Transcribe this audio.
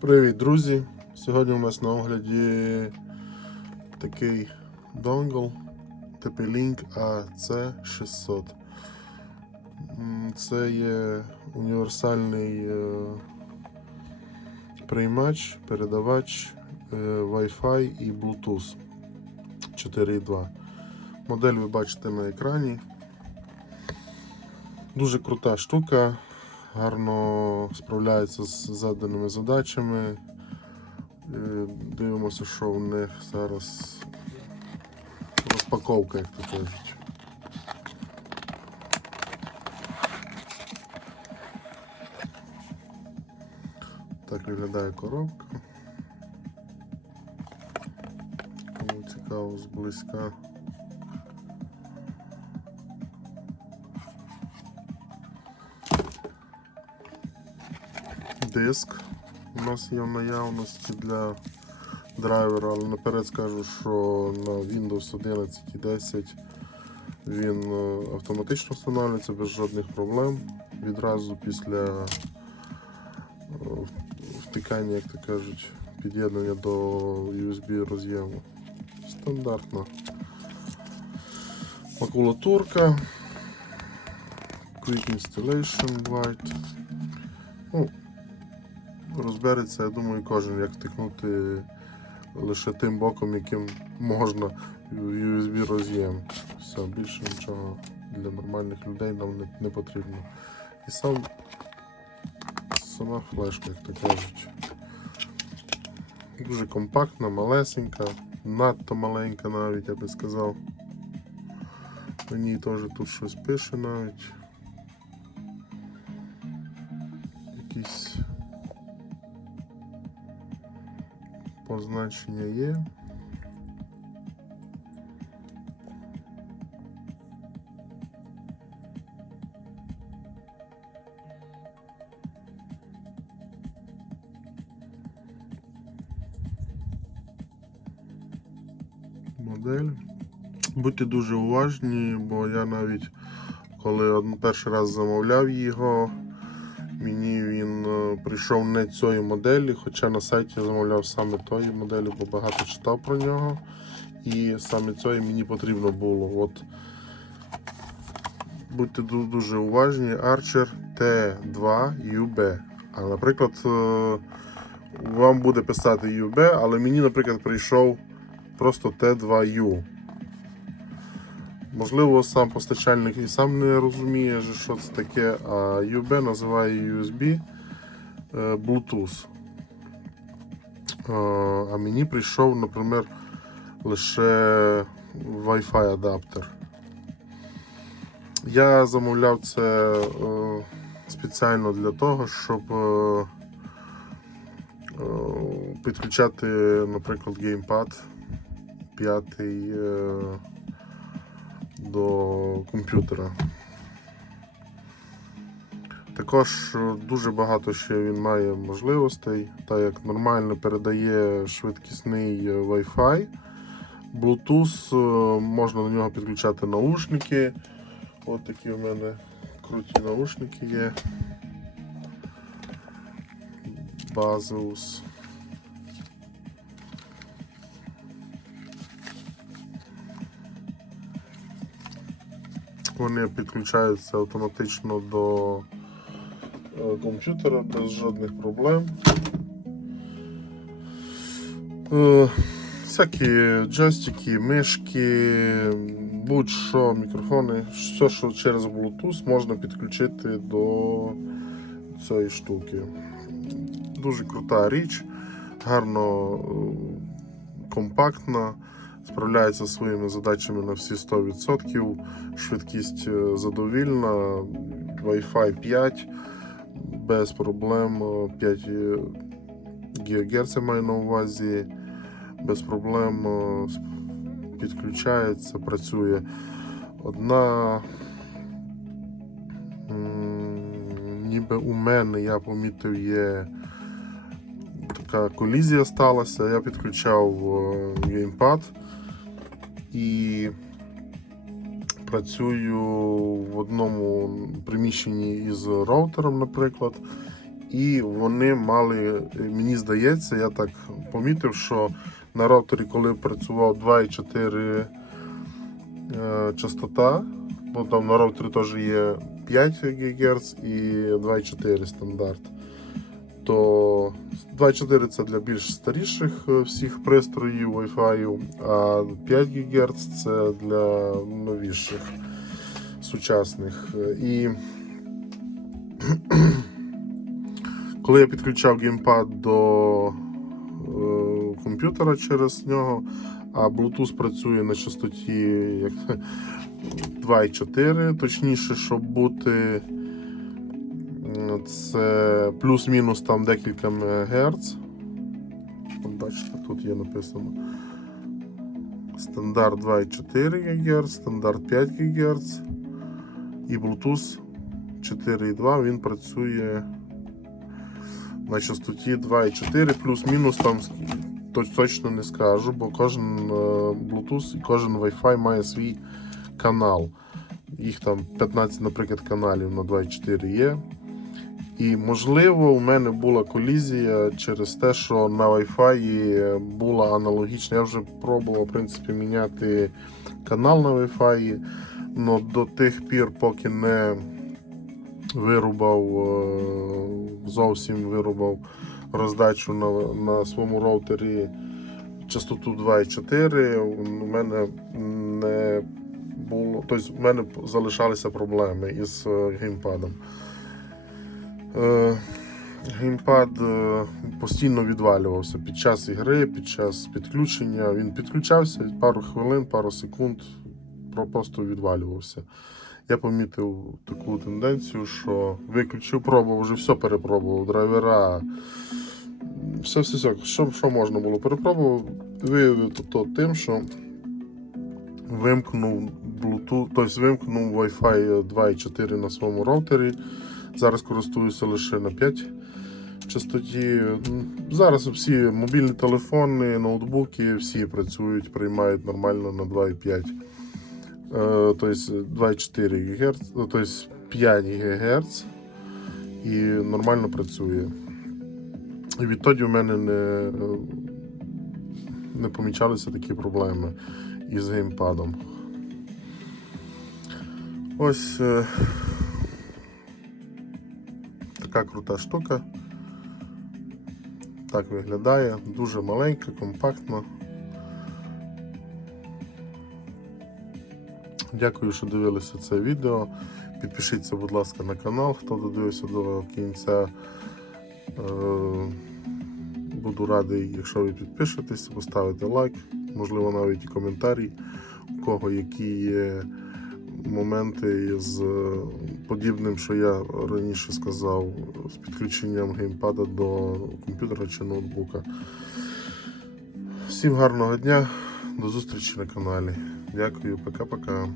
Привіт, друзі! Сьогодні у нас на огляді такий донгл TP-Link AC600. Це є універсальний е, приймач, передавач е, Wi-Fi і Bluetooth 4.2. Модель ви бачите на екрані. Дуже крута штука, гарно справляється з заданими задачами. Е, Дивимося, що в них зараз розпаковка, як то кажуть. Так виглядає коробка. Кому цікаво зблизька. Диск у нас є в наявності для драйвера, але наперед скажу, що на Windows 11 і 10 він е, автоматично встановлюється без жодних проблем. Відразу після е, втикання, як то кажуть, під'єднання до USB роз'єму. Стандартна макулатурка. Quick Installation White. Розбереться, я думаю, кожен, як втикнути лише тим боком, яким можна USB роз'єм. Все, більше нічого для нормальних людей нам не, не потрібно. І сам сама флешка, як то кажуть. Дуже компактна, малесенька, надто маленька навіть, я би сказав. Мені теж тут щось пише навіть. Якісь позначення є. Модель. Будьте дуже уважні, бо я навіть коли перший раз замовляв його, Мені він е, прийшов не цієї моделі, хоча на сайті я замовляв саме тої моделі, бо багато читав про нього. І саме цієї мені потрібно було. От. Будьте дуже уважні, Archer T2UB. А наприклад, е, вам буде писати UB, але мені, наприклад, прийшов просто T2U. Можливо, сам постачальник і сам не розуміє, що це таке, а UB називає USB е, Bluetooth. Е, А мені прийшов, наприклад, лише Wi-Fi адаптер. Я замовляв це е, спеціально для того, щоб підключати, наприклад, геймпад 5 до комп'ютера. Також дуже багато ще він має можливостей, так як нормально передає швидкісний е, Wi-Fi. Bluetooth, е, можна на нього підключати наушники. Ось такі у мене круті наушники є. Baseus. Вони підключаються автоматично до е, комп'ютера без жодних проблем. Е, Всякі джойстики, мишки, будь-що, мікрофони, все, що через Bluetooth можна підключити до цієї штуки. Дуже крута річ, гарно, е, компактна справляється зі своїми задачами на всі 100%. Швидкість е, задовільна, Wi-Fi 5 без проблем. е, 5 е, ГГц я маю на увазі, без проблем е, підключається, працює. Одна ніби у мене я помітив є така колізія сталася. Я підключав е, геймпад і працюю в одному приміщенні із роутером, наприклад, і вони мали, мені здається, я так помітив, що на роутері, коли працював 2,4 е, частота, бо там на роутері теж є 5 ГГц і 2,4 стандарт. То 2,4 це для більш старіших е, всіх пристроїв Wi-Fi, а 5 ГГц це для новіших сучасних. І коли я підключав геймпад до е, комп'ютера через нього, а Bluetooth працює на частоті як 2,4, точніше, щоб бути це плюс-мінус там декілька. От бачите, тут є написано. Стандарт 2,4 ГГц, стандарт 5 ГГц і Bluetooth 4,2 він працює на частоті 2,4 плюс-мінус там точно не скажу, бо кожен е, Bluetooth і кожен Wi-Fi має свій канал. Їх там 15, наприклад, каналів на 2,4 є. І можливо, у мене була колізія через те, що на Wi-Fi була аналогічна. Я вже пробував в принципі міняти канал на Wi-Fi, але до тих пір, поки не вирубав е, зовсім вирубав роздачу на, на своєму роутері частоту 2,4, у мене не було. Тобто в мене залишалися проблеми із е, геймпадом. Е, Геймпад е, постійно відвалювався під час ігри, під час підключення. Він підключався пару хвилин, пару секунд, просто відвалювався. Я помітив таку тенденцію, що виключив, пробував, вже все перепробував, драйвера. Все, все, все, що, що можна було перепробував, виявив то, то тим, що вимкнув Bluetooth, тобто вимкнув Wi-Fi 2.4 на своєму роутері. Зараз користуюся лише на 5 частоті. Зараз всі мобільні телефони, ноутбуки, всі працюють, приймають нормально на 2,5. Е, Тобто 2,4 ГГц, тобто 5 ГГц і нормально працює. І відтоді в мене не, не помічалися такі проблеми із геймпадом. Ось е, така крута штука. Так виглядає, дуже маленька, компактна. Дякую, що дивилися це відео. Підпишіться, будь ласка, на канал, хто додивився до кінця. Е, Буду радий, якщо ви підпишетесь, поставите лайк, можливо, навіть і коментарі, у кого які є моменти з е, подібним, що я раніше сказав, з підключенням геймпада до комп'ютера чи ноутбука. Всім гарного дня, до зустрічі на каналі. Дякую, пока-пока.